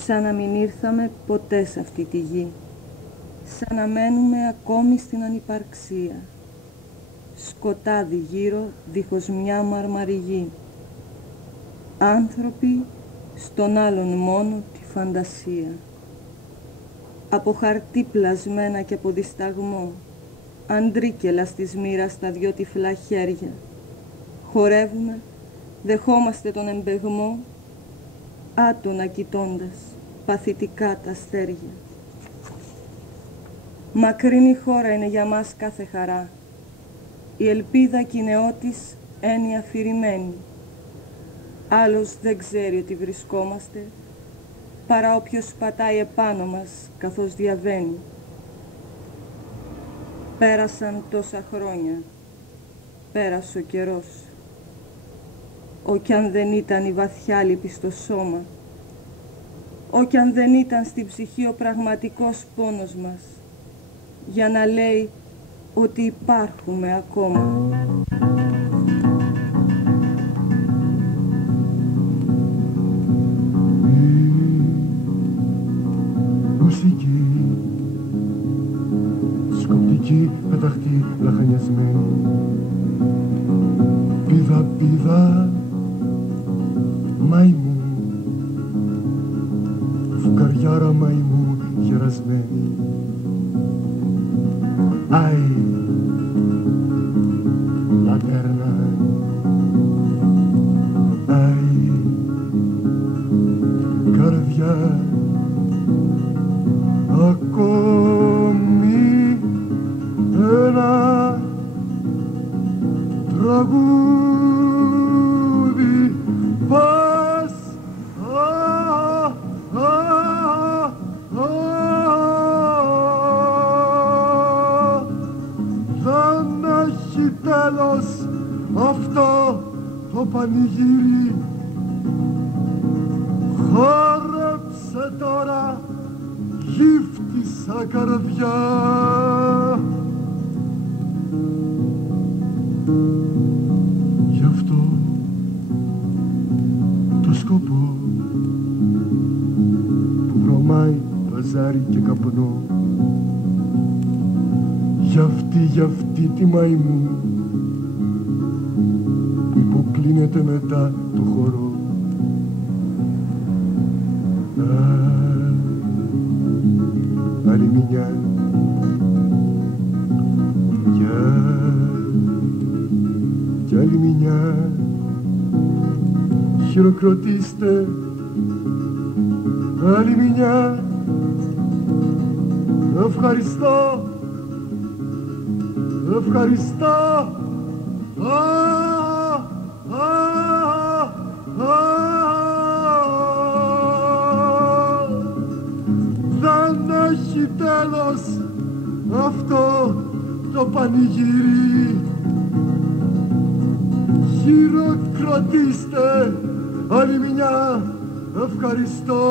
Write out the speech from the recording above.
σαν να μην ήρθαμε ποτέ σε αυτή τη γη, σαν να μένουμε ακόμη στην ανυπαρξία. Σκοτάδι γύρω δίχως μια μαρμαριγή. Άνθρωποι στον άλλον μόνο τη φαντασία. Από χαρτί πλασμένα και από δισταγμό, αντρίκελα στις μοίρας τα δυο τυφλά χέρια. Χορεύουμε, δεχόμαστε τον εμπεγμό, άτονα κοιτώντας παθητικά τα αστέρια. Μακρινή χώρα είναι για μας κάθε χαρά, η ελπίδα κι η νεότης έννοια αφηρημένη. Άλλος δεν ξέρει ότι βρισκόμαστε, παρά όποιος πατάει επάνω μας καθώς διαβαίνει. Πέρασαν τόσα χρόνια, πέρασε ο καιρός. Ό κι αν δεν ήταν η βαθιά λύπη στο σώμα, ό κι αν δεν ήταν στην ψυχή ο πραγματικός πόνος μας, για να λέει ότι υπάρχουμε ακόμα. Μουσική, σκοπτική, πεταχτή, λαχανιασμένη. Πήδα, πήδα, μαϊμού, φουκαριάρα μαϊμού γερασμένη. Άι, λατέρνα, άι, καρδιά, ακόμη ένα τραγούδι πας. Δεν έχει τέλος αυτό το πανηγύρι. Χόρεψε τώρα γύφτησα καρδιά. Γι' αυτό το σκοπό που βρωμάει παζάρι και καπνό, γι' αυτή τη μαϊμού που υποκλίνεται μετά το χορό. Άλλη μια κι άλλη μια. Χειροκροτήστε άλλη μια. Ευχαριστώ, ευχαριστώ. Δεν έχει τέλος αυτό το πανηγύρι. Χειροκροτήστε άλλη μια. Ευχαριστώ.